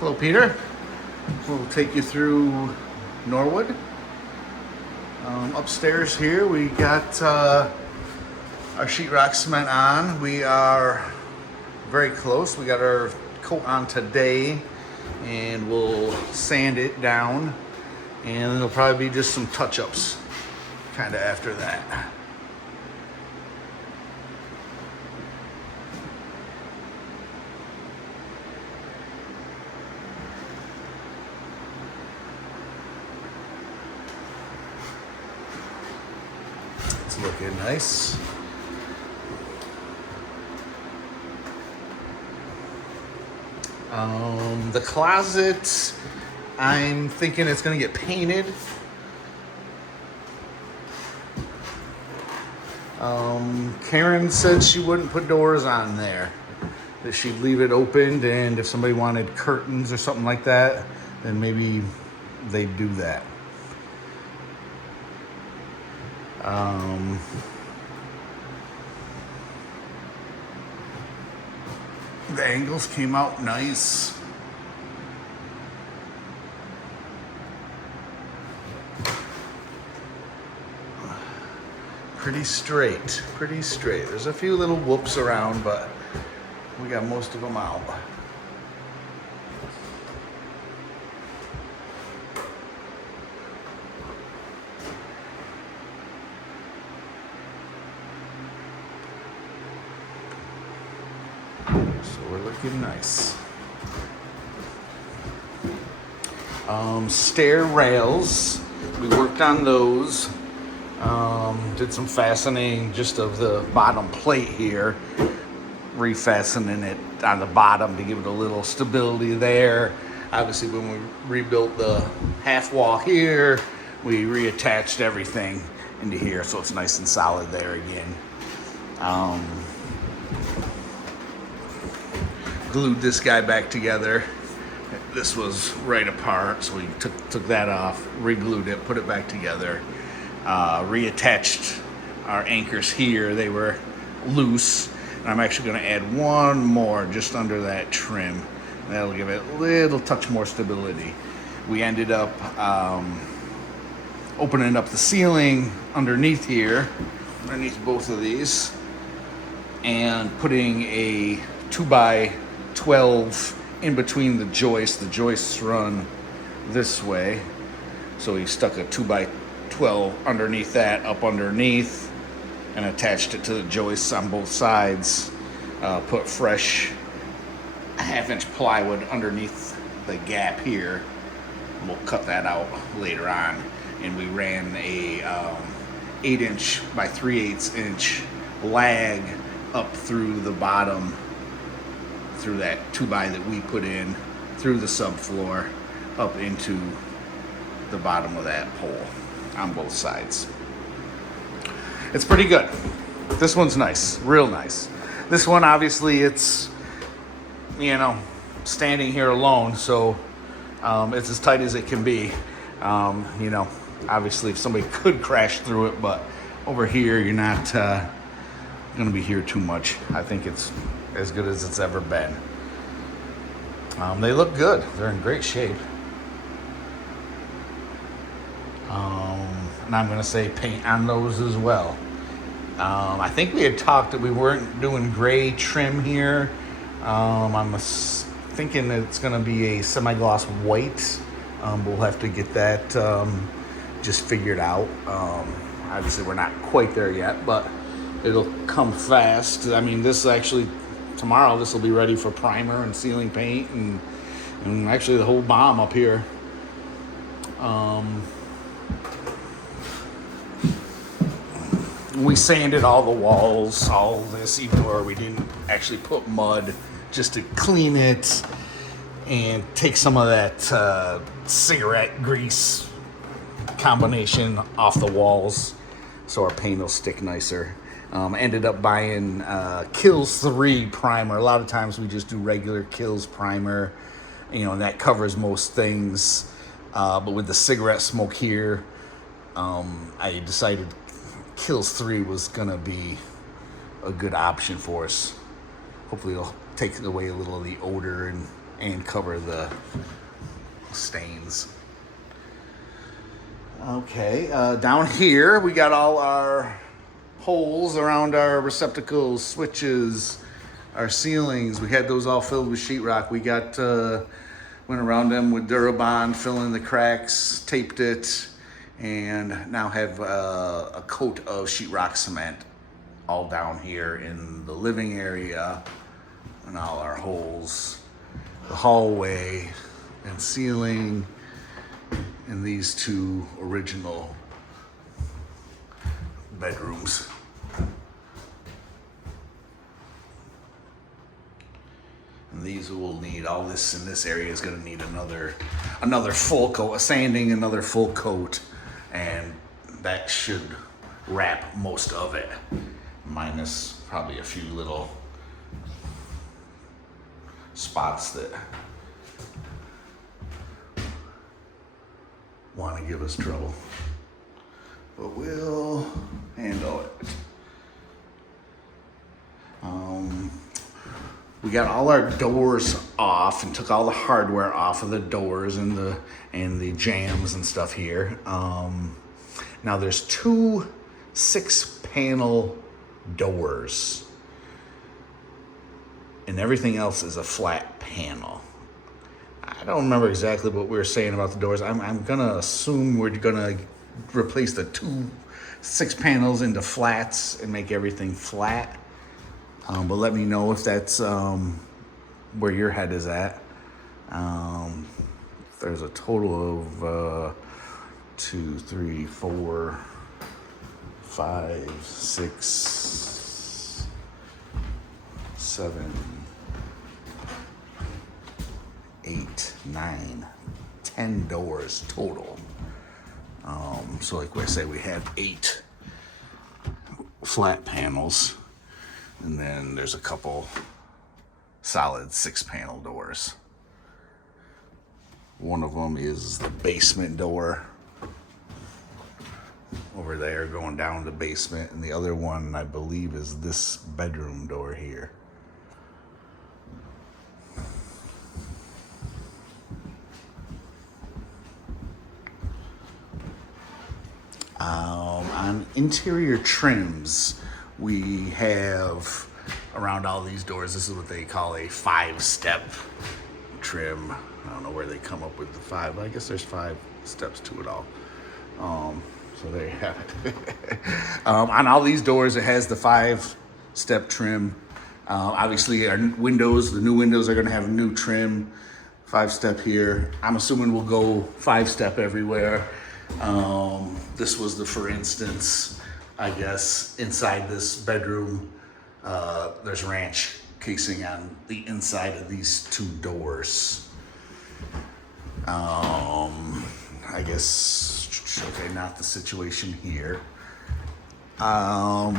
Hello, Peter. We'll take you through Norwood. Upstairs here, we got our sheetrock cement on. We are very close. We got our coat on today, and we'll sand it down, and it'll probably be just some touch-ups kind of after that. It's looking nice. The closet, I'm thinking it's gonna get painted. Karen said she wouldn't put doors on there, that she'd leave it opened, and if somebody wanted curtains or something like that, then maybe they'd do that. The angles came out nice. Pretty straight, pretty straight. There's a few little whoops around, but we got most of them out. So we're looking nice. Stair rails, we worked on those. Did some fastening just of the bottom plate here, refastening it on the bottom to give it a little stability there. Obviously, when we rebuilt the half wall here, we reattached everything into here, so it's nice and solid there again. Glued this guy back together. This was right apart, so we took that off, re-glued it, put it back together. Reattached our anchors here. They were loose, and I'm actually going to add one more just under that trim. That'll give it a little touch more stability. We ended up opening up the ceiling underneath here, underneath both of these, and putting a 2x12 in between the joists. The joists run this way, so we stuck a 2x12 underneath that, up underneath, and attached it to the joists on both sides. Put fresh 1/2-inch plywood underneath the gap here. We'll cut that out later on. And we ran a 8-inch by 3/8 inch lag up through the bottom, through that 2x that we put in, through the subfloor, up into the bottom of that pole on both sides. It's pretty good. This one's nice, real nice. This one, obviously, it's, standing here alone, so it's as tight as it can be. Obviously, if somebody could crash through it, but over here, you're not going to be here too much. I think it's as good as it's ever been. They look good. They're in great shape. And I'm going to say paint on those as well. I think we had talked that we weren't doing gray trim here. I'm thinking that it's going to be a semi-gloss white. We'll have to get that just figured out. Obviously, we're not quite there yet, but it'll come fast. I mean, tomorrow this will be ready for primer and sealing paint, and actually the whole bomb up here. We sanded all the walls, all this, even where we didn't actually put mud, just to clean it and take some of that cigarette grease combination off the walls, so our paint will stick nicer. Ended up buying Kills 3 primer. A lot of times we just do regular Kills primer, and that covers most things. But with the cigarette smoke here, I decided Kills 3 was gonna be a good option for us. Hopefully it'll take away a little of the odor and cover the stains. Okay, down here we got all our holes around our receptacles, switches, our ceilings. We had those all filled with sheetrock. We got went around them with Durabond, filling the cracks, taped it, and now have a coat of sheetrock cement all down here in the living area and all our holes, the hallway and ceiling, and these two original bedrooms. And these will need, all this in this area is going to need another full coat, a sanding, another full coat, and that should wrap most of it, minus probably a few little spots that want to give us trouble, but we'll handle it. We got all our doors off and took all the hardware off of the doors and the jams and stuff here. Now there's 2 6-panel doors, and everything else is a flat panel. I don't remember exactly what we were saying about the doors. I'm gonna assume we're gonna replace the 2 6 panels into flats and make everything flat. But let me know if that's where your head is at. There's a total of 2, 3, 4, 5, 6, 7, 8, 9, 10 doors total. So like I say, we have 8 flat panels, and then there's a couple solid 6-panel doors. One of them is the basement door over there going down the basement, and the other one I believe is this bedroom door here. On interior trims, we have around all these doors, this is what they call a 5-step trim. I don't know where they come up with the 5. I guess there's 5 steps to it all. So there you have it. On all these doors, it has the 5-step trim. Obviously, our windows, the new windows are going to have new trim, 5-step here. I'm assuming we'll go 5-step everywhere. This was the, for instance, I guess inside this bedroom, there's ranch casing on the inside of these 2 doors. I guess, okay, not the situation here. So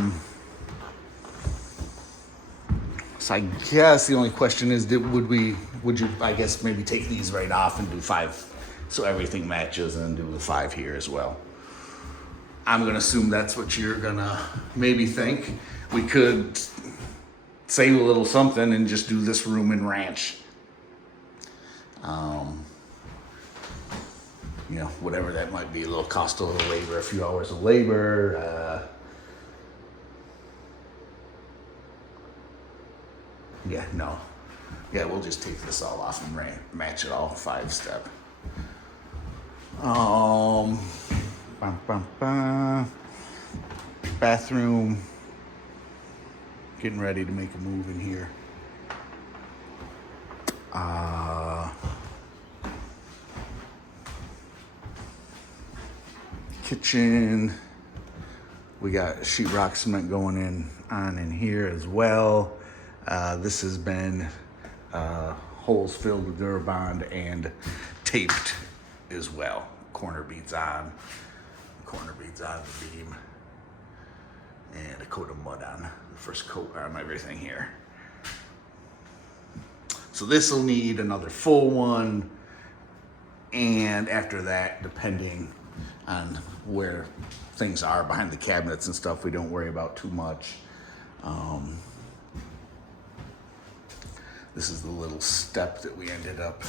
I guess the only question is, would you, I guess, maybe take these right off and do 5, so everything matches, and do the 5 here as well. I'm gonna assume that's what you're gonna maybe think. We could save a little something and just do this room in ranch. You know, whatever that might be, a little cost, a little labor, a few hours of labor. Yeah, no. Yeah, we'll just take this all off and match it all 5-step. Bathroom. Getting ready to make a move in here. Kitchen. We got sheetrock cement going on in here as well. This has been holes filled with Durabond and taped as well. Corner beads on the beam, and a coat of mud on the first coat on everything here. So this will need another full one, and after that, depending on where things are behind the cabinets and stuff, we don't worry about too much. This is the little step that we ended up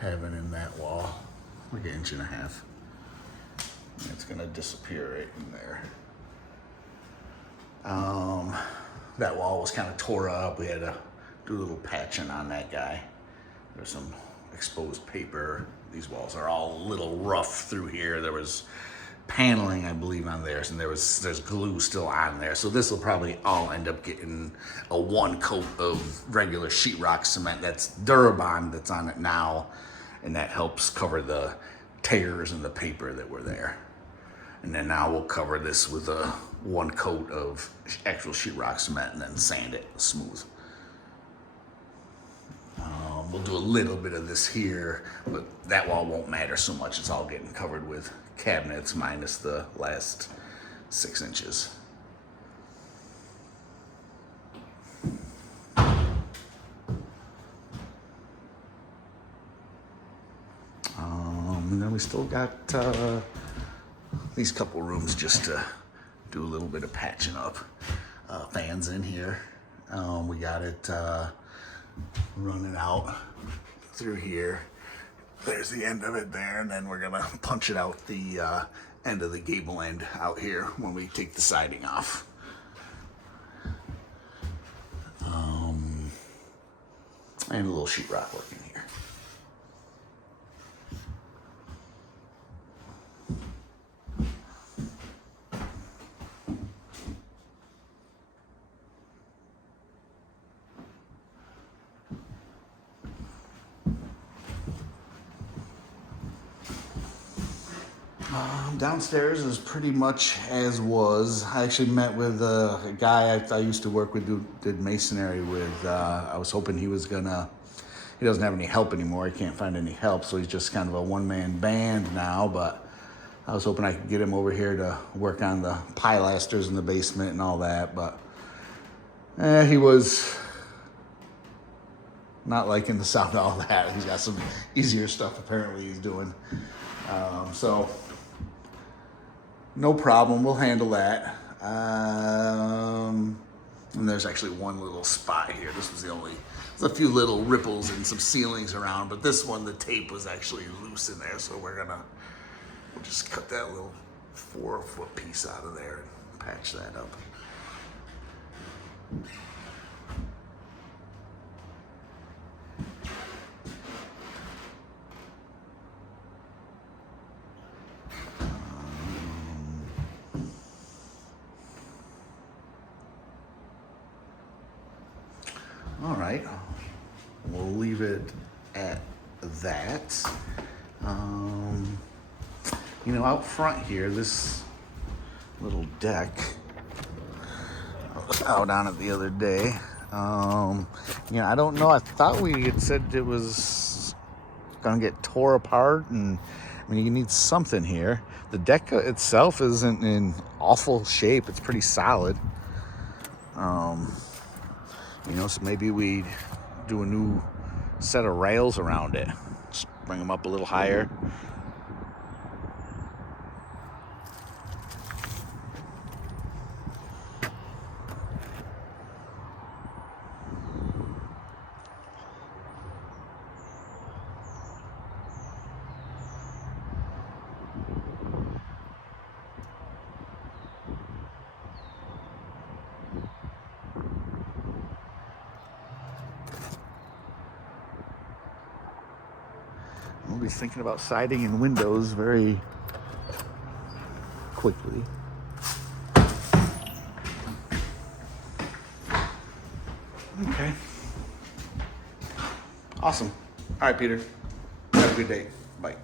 having in that wall, like 1.5 inches. And it's gonna disappear right in there. That wall was kind of tore up. We had to do a little patching on that guy. There's some exposed paper. These walls are all a little rough through here. There was paneling, I believe, on theirs, and there's glue still on there. So this will probably all end up getting a 1 coat of regular sheetrock cement. That's Durabond that's on it now, and that helps cover the tears in the paper that were there. And then now we'll cover this with a 1 coat of actual sheetrock cement and then sand it smooth. We'll do a little bit of this here, but that wall won't matter so much. It's all getting covered with cabinets minus the last 6 inches. And then we still got these couple rooms just to do a little bit of patching up. Fans in here. We got it running out through here. There's the end of it there, and then we're gonna punch it out the end of the gable end out here when we take the siding off. And a little sheetrock work in here. Downstairs is pretty much as was. I actually met with a guy I used to work with, did masonry with. I was hoping he was gonna, he doesn't have any help anymore. He can't find any help, so he's just kind of a one-man band now, but I was hoping I could get him over here to work on the pilasters in the basement and all that, but he was not liking the sound of all that. He's got some easier stuff apparently he's doing. So no problem, we'll handle that. And there's actually one little spot here. This was there's a few little ripples and some ceilings around, but this one, the tape was actually loose in there, so we'll just cut that little 4-foot piece out of there and patch that up. All right, we'll leave it at that. You know, out front here, this little deck, I was out on it the other day. You know, I don't know, I thought we had said it was gonna get tore apart, and I mean, you need something here. The deck itself isn't in awful shape, it's pretty solid. You know, so maybe we do a new set of rails around it. Just bring them up a little higher. We'll be thinking about siding and windows very quickly. Okay. Awesome. All right, Peter. Have a good day. Bye.